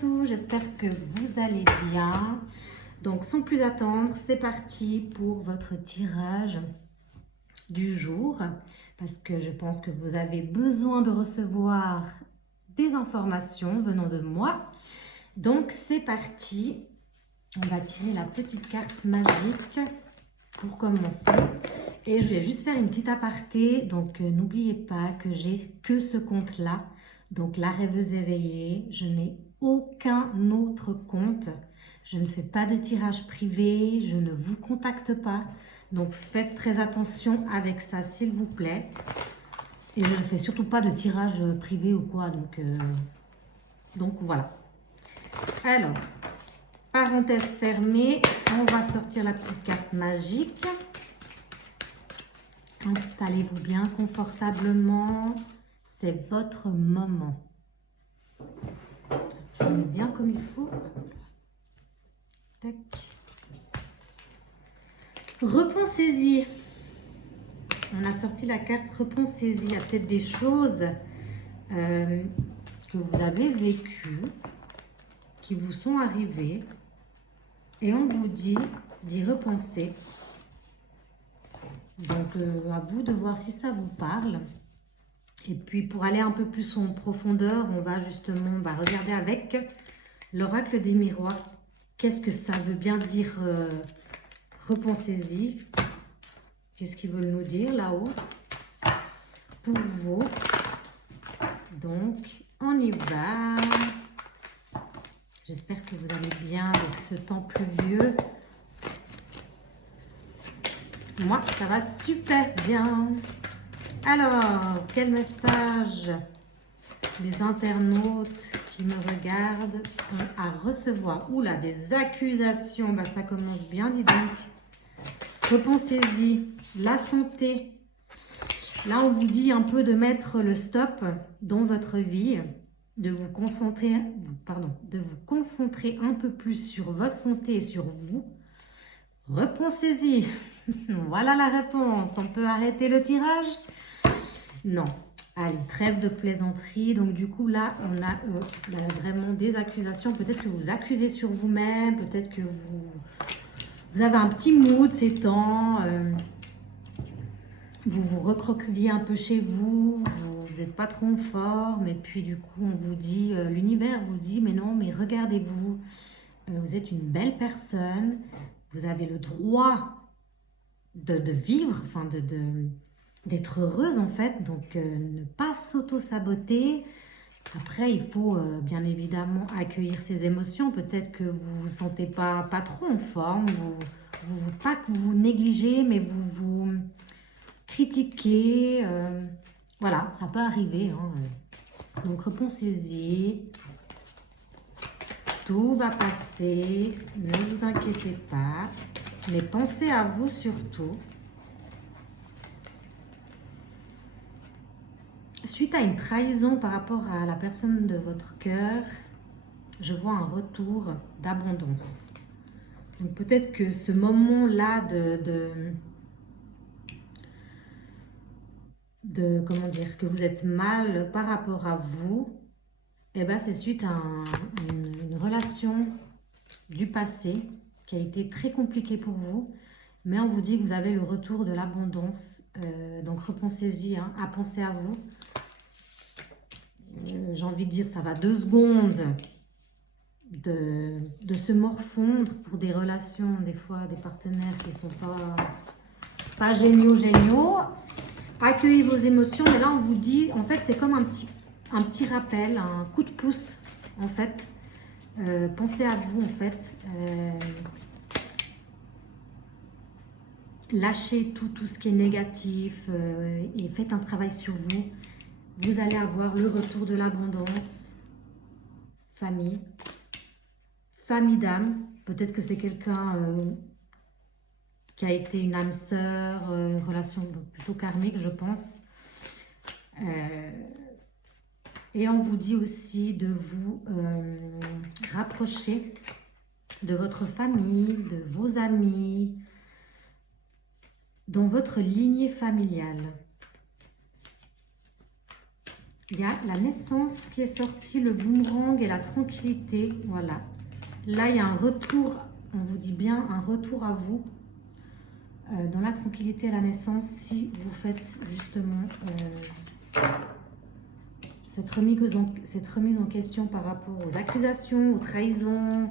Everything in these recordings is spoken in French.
tous, j'espère que vous allez bien. Donc sans plus attendre, c'est parti pour votre tirage du jour, parce que je pense que vous avez besoin de recevoir des informations venant de moi. Donc c'est parti, on va tirer la petite carte magique pour commencer. Et je vais juste faire une petite aparté, donc n'oubliez pas que j'ai que ce compte-là. Donc la rêveuse éveillée, je n'ai aucun autre compte. Je ne fais pas de tirage privé, je ne vous contacte pas. Donc faites très attention avec ça, s'il vous plaît. Et je ne fais surtout pas de tirage privé ou quoi, donc voilà. Alors, parenthèse fermée, on va sortir la petite carte magique. Installez-vous bien confortablement, c'est votre moment. Je mets bien comme il faut. Tac. Repensez-y. On a sorti la carte repensez-y. Il y a peut-être des choses que vous avez vécues, qui vous sont arrivées, et on vous dit d'y repenser. Donc, à vous de voir si ça vous parle. Et puis, pour aller un peu plus en profondeur, on va justement regarder avec l'oracle des miroirs. Qu'est-ce que ça veut bien dire repensez-y. Qu'est-ce qu'ils veulent nous dire là-haut pour vous. Donc, on y va. J'espère que vous allez bien avec ce temps pluvieux. Moi, ça va super bien. Alors, quel message les internautes qui me regardent ont à recevoir? Oula, des accusations. Bah, ça commence bien, dis donc. Repensez-y. La santé. Là, on vous dit un peu de mettre le stop dans votre vie, de vous concentrer un peu plus sur votre santé et sur vous. Repensez-y. Voilà la réponse. On peut arrêter le tirage? Non. Allez, trêve de plaisanterie. Donc du coup, là, on a vraiment des accusations. Peut-être que vous accusez sur vous-même. Peut-être que vous avez un petit mood ces temps. Vous vous recroquevillez un peu chez vous. Vous n'êtes pas trop en forme. Et puis du coup, on vous dit, l'univers vous dit, mais non, mais regardez-vous. Vous êtes une belle personne. Vous avez le droit de vivre, enfin d'être heureuse en fait, donc ne pas s'auto-saboter. Après, il faut bien évidemment accueillir ses émotions. Peut-être que vous vous sentez pas trop en forme, pas que vous négligez, mais vous critiquez. Voilà, ça peut arriver. Hein. Donc repensez-y. Tout va passer, ne vous inquiétez pas, mais pensez à vous surtout. Suite à une trahison par rapport à la personne de votre cœur, je vois un retour d'abondance. Donc peut-être que ce moment-là comment dire, que vous êtes mal par rapport à vous, eh ben c'est suite à une relation du passé qui a été très compliquée pour vous, mais on vous dit que vous avez le retour de l'abondance. Donc repensez-y, hein, à penser à vous. J'ai envie de dire, ça va 2 secondes de se morfondre pour des relations, des fois des partenaires qui ne sont pas géniaux. Accueillez vos émotions, mais là on vous dit, en fait c'est comme un petit rappel, un coup de pouce en fait. Pensez à vous en fait. Lâchez tout ce qui est négatif et faites un travail sur vous. Vous allez avoir le retour de l'abondance. Famille d'âme. Peut-être que c'est quelqu'un qui a été une âme sœur, une relation plutôt karmique, je pense. Et on vous dit aussi de vous rapprocher de votre famille, de vos amis, dans votre lignée familiale. Il y a la naissance qui est sortie, le boomerang et la tranquillité. Voilà. Là, il y a un retour, on vous dit bien, un retour à vous. Dans la tranquillité et la naissance, si vous faites justement cette remise en question par rapport aux accusations, aux trahisons.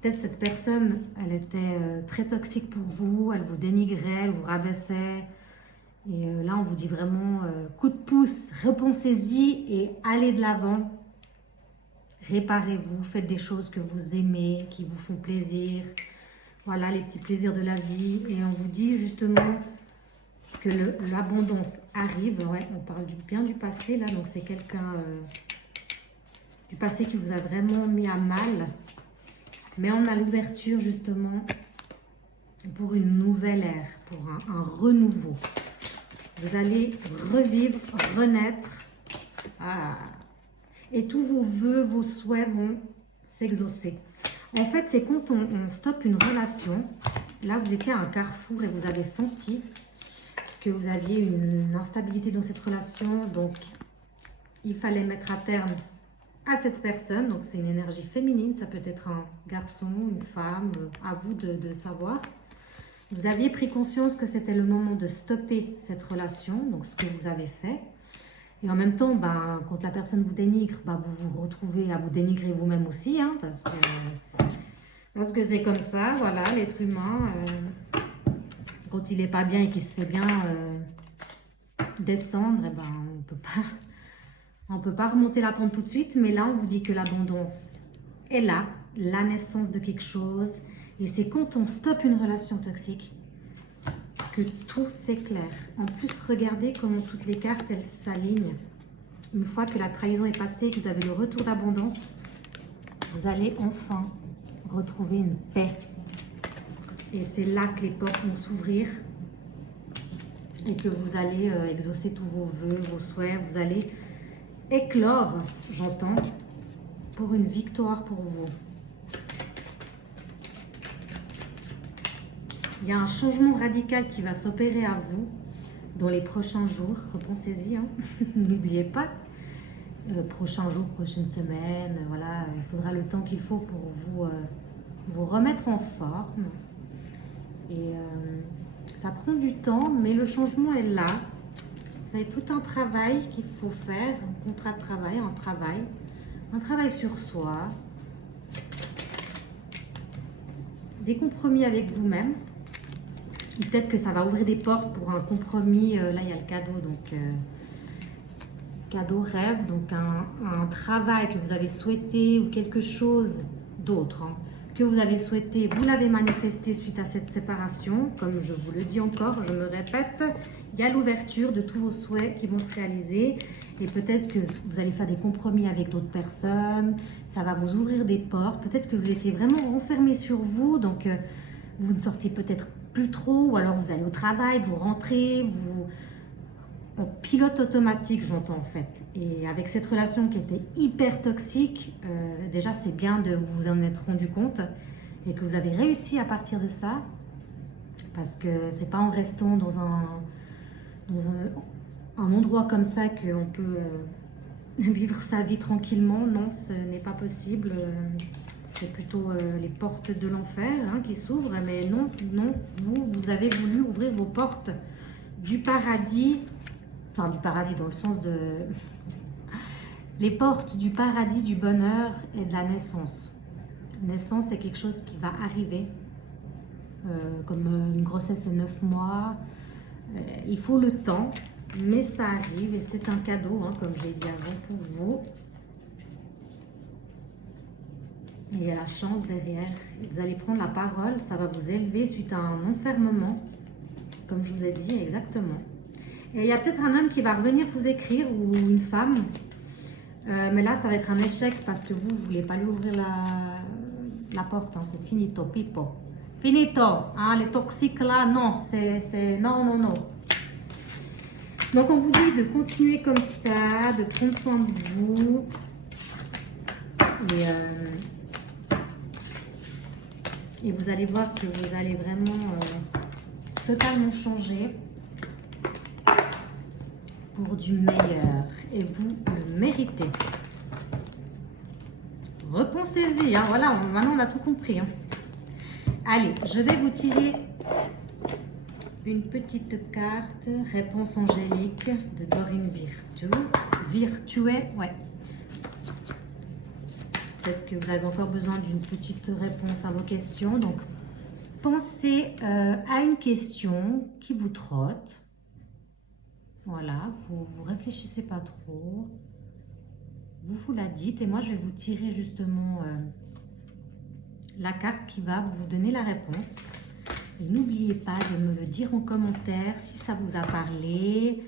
Peut-être cette personne, elle était très toxique pour vous, elle vous dénigrait, elle vous rabaissait. Et là, on vous dit vraiment coup de pouce, repensez-y et allez de l'avant. Réparez-vous, faites des choses que vous aimez, qui vous font plaisir. Voilà, les petits plaisirs de la vie. Et on vous dit justement que l'abondance arrive. Ouais, on parle bien du passé, là. Donc, c'est quelqu'un du passé qui vous a vraiment mis à mal. Mais on a l'ouverture, justement, pour une nouvelle ère, pour un renouveau. Vous allez revivre, renaître. Ah. Et tous vos vœux, vos souhaits vont s'exaucer. En fait, c'est quand on stoppe une relation. Là, vous étiez à un carrefour et vous avez senti que vous aviez une instabilité dans cette relation. Donc, il fallait mettre à terme à cette personne. Donc, c'est une énergie féminine. Ça peut être un garçon, une femme. À vous de savoir. Vous aviez pris conscience que c'était le moment de stopper cette relation. Donc, ce que vous avez fait. Et en même temps, quand la personne vous dénigre, vous vous retrouvez à vous dénigrer vous-même aussi, hein, parce que c'est comme ça, voilà, l'être humain, quand il n'est pas bien et qu'il se fait bien descendre, on peut pas remonter la pente tout de suite, mais là, on vous dit que l'abondance est là, la naissance de quelque chose, et c'est quand on stoppe une relation toxique que tout s'éclaire. En plus, regardez comment toutes les cartes, elles s'alignent. Une fois que la trahison est passée, que vous avez le retour d'abondance, vous allez enfin retrouver une paix. Et c'est là que les portes vont s'ouvrir et que vous allez exaucer tous vos vœux, vos souhaits. Vous allez éclore, j'entends, pour une victoire pour vous. Il y a un changement radical qui va s'opérer à vous dans les prochains jours. Repensez-y, hein. N'oubliez pas. Prochains jours, prochaines semaines, voilà, il faudra le temps qu'il faut pour vous remettre en forme. Et ça prend du temps, mais le changement est là. C'est tout un travail qu'il faut faire, un contrat de travail, un travail sur soi, des compromis avec vous-même. Peut-être que ça va ouvrir des portes pour un compromis. Là, il y a le cadeau, donc cadeau rêve, donc un travail que vous avez souhaité ou quelque chose d'autre que vous avez souhaité, vous l'avez manifesté suite à cette séparation. Comme je vous le dis encore, je me répète, il y a l'ouverture de tous vos souhaits qui vont se réaliser. Et peut-être que vous allez faire des compromis avec d'autres personnes. Ça va vous ouvrir des portes. Peut-être que vous étiez vraiment renfermé sur vous. Donc, vous ne sortez peut-être plus trop. Ou alors, vous allez au travail, vous rentrez, en pilote automatique, j'entends en fait. Et avec cette relation qui était hyper toxique, déjà c'est bien de vous en être rendu compte et que vous avez réussi à partir de ça, parce que c'est pas en restant dans un endroit comme ça qu'on peut vivre sa vie tranquillement. Non, ce n'est pas possible. C'est plutôt les portes de l'enfer qui s'ouvrent. Mais non, vous avez voulu ouvrir vos portes du paradis. Enfin, du paradis dans le sens de... Les portes du paradis, du bonheur et de la naissance. Naissance, c'est quelque chose qui va arriver. Comme une grossesse, c'est 9 mois. Il faut le temps, mais ça arrive et c'est un cadeau, comme je l'ai dit avant, pour vous. Et il y a la chance derrière. Vous allez prendre la parole, ça va vous élever suite à un enfermement, comme je vous ai dit, exactement. Et il y a peut-être un homme qui va revenir vous écrire ou une femme. Mais là, ça va être un échec parce que vous ne voulez pas lui ouvrir la porte. C'est finito, pipo. Finito. Les toxiques là, non. C'est non. Donc, on vous dit de continuer comme ça, de prendre soin de vous. Et vous allez voir que vous allez vraiment totalement changer pour du meilleur. Et vous, le meilleur. vérité. Repensez-y, hein, voilà, maintenant on a tout compris. Hein. Allez, je vais vous tirer une petite carte, réponse angélique de Dorine Virtue, ouais. Peut-être que vous avez encore besoin d'une petite réponse à vos questions. Donc, pensez à une question qui vous trotte. Voilà, vous réfléchissez pas trop. Vous la dites et moi, je vais vous tirer justement la carte qui va vous donner la réponse. Et n'oubliez pas de me le dire en commentaire si ça vous a parlé.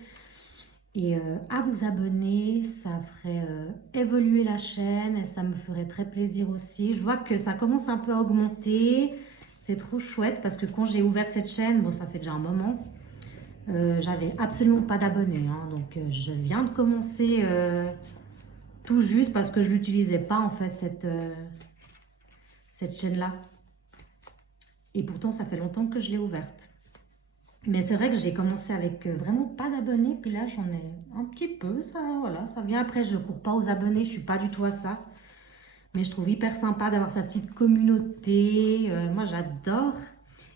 Et à vous abonner, ça ferait évoluer la chaîne et ça me ferait très plaisir aussi. Je vois que ça commence un peu à augmenter. C'est trop chouette parce que quand j'ai ouvert cette chaîne, bon, ça fait déjà un moment, j'avais absolument pas d'abonnés. Hein, donc, je viens de commencer tout juste parce que je l'utilisais pas en fait, cette chaîne-là. Et pourtant, ça fait longtemps que je l'ai ouverte. Mais c'est vrai que j'ai commencé avec vraiment pas d'abonnés, puis là j'en ai un petit peu, ça, voilà, ça vient. Après, je cours pas aux abonnés, je suis pas du tout à ça. Mais je trouve hyper sympa d'avoir sa petite communauté, moi j'adore.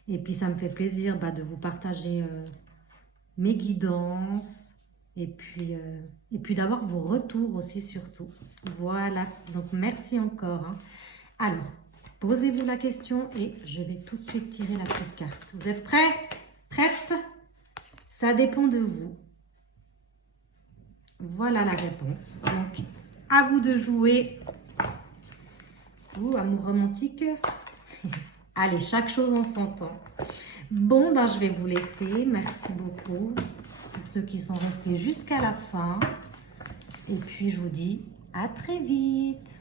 Et puis ça me fait plaisir de vous partager mes guidances, et puis d'avoir vos retours aussi surtout. Voilà, donc merci encore. Hein. Alors, posez-vous la question et je vais tout de suite tirer la petite carte. Vous êtes prêts? Prête? Ça dépend de vous. Voilà la réponse. Donc, à vous de jouer. Amour romantique. Allez, chaque chose en son temps. Bon, je vais vous laisser. Merci beaucoup pour ceux qui sont restés jusqu'à la fin. Et puis, je vous dis à très vite.